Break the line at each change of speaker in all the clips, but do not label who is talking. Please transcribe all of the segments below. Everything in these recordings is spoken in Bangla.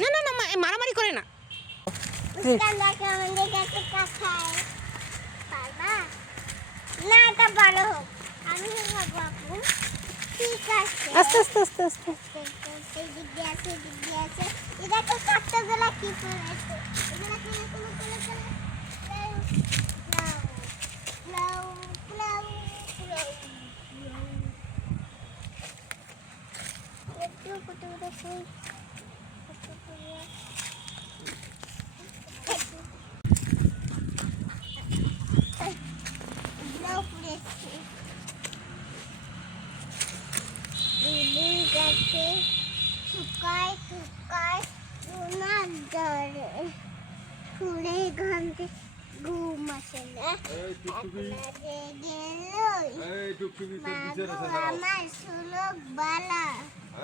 না না না মারামারি করে না। আস্তে আস্তে আস্তে আস্তে।
এটা তো কতগুলো কি পড়েছে এগুলো কোনো কোনো কোনো কোনো লাউ লাউ লাউ লাউ একটু কত do not do করে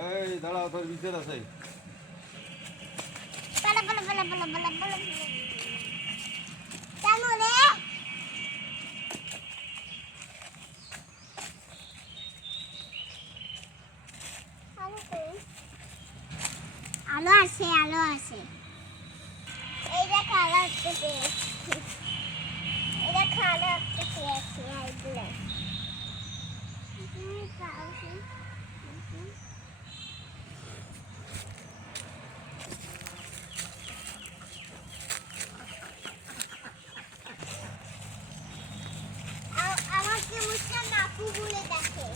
এই দাঁড়াও তোর বিচার আছে
বালা বালা বালা বালা বালা বালা জানো রে আলো আছে আলো আছে। এই দেখ, আলো আসতে আমাকে মুস্কান আপু বলে ডাকে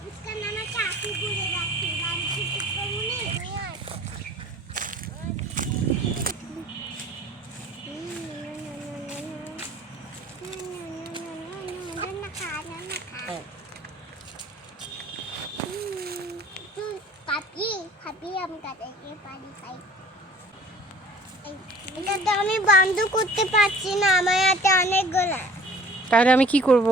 মুস্কান আমাকে আপু বলে ডাকে আমি তাদেরকে পানি খাই। এটা তো আমি বন্ধ করতে পারছি না আমার হাতে অনেকগুলো
তাহলে আমি কি করব?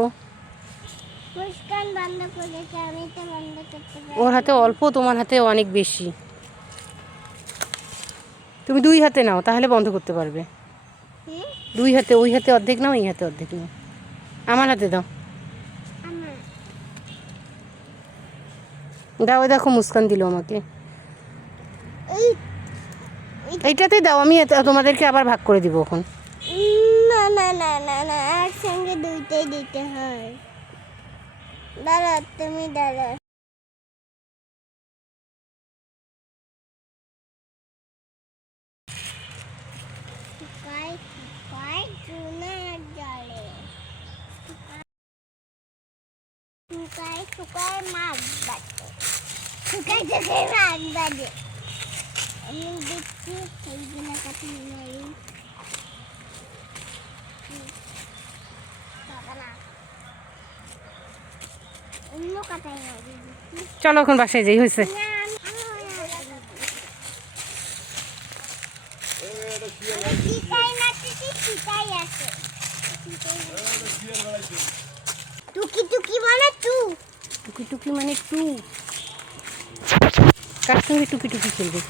মুস্কান বন্ধ করেছে আমি তো বন্ধ করতে পারি
ওর হাতে অল্প তোমার হাতে অনেক বেশি। তুমি দুই হাতে নাও তাহলে বন্ধ করতে পারবে। দুই হাতে ওই হাতে অর্ধেক নাও এই হাতে অর্ধেক নাও। আমার হাতে দাও। দাও দেখো মুস্কান দিল আমাকে। এইটাতে দাও, আমি তোমাদেরকে আবার ভাগ করে দিব এখন।
না না না না না, একসঙ্গে দুইটাই দিতে হয়। দাঁড়া তুমি দাঁড়া শুকায় শুকায় মাছ বাটে। শুকায় শুকায় মাছ বাটে। আমি দেখছি সেইগুলো কাছে নেই দিচ্ছি
চলো এখন বাসায় যাই হয়েছে।
টুকি টুকি মানে টু
টুকি টুকি মানে টু কার সঙ্গে টুকি টুকি খেলবে?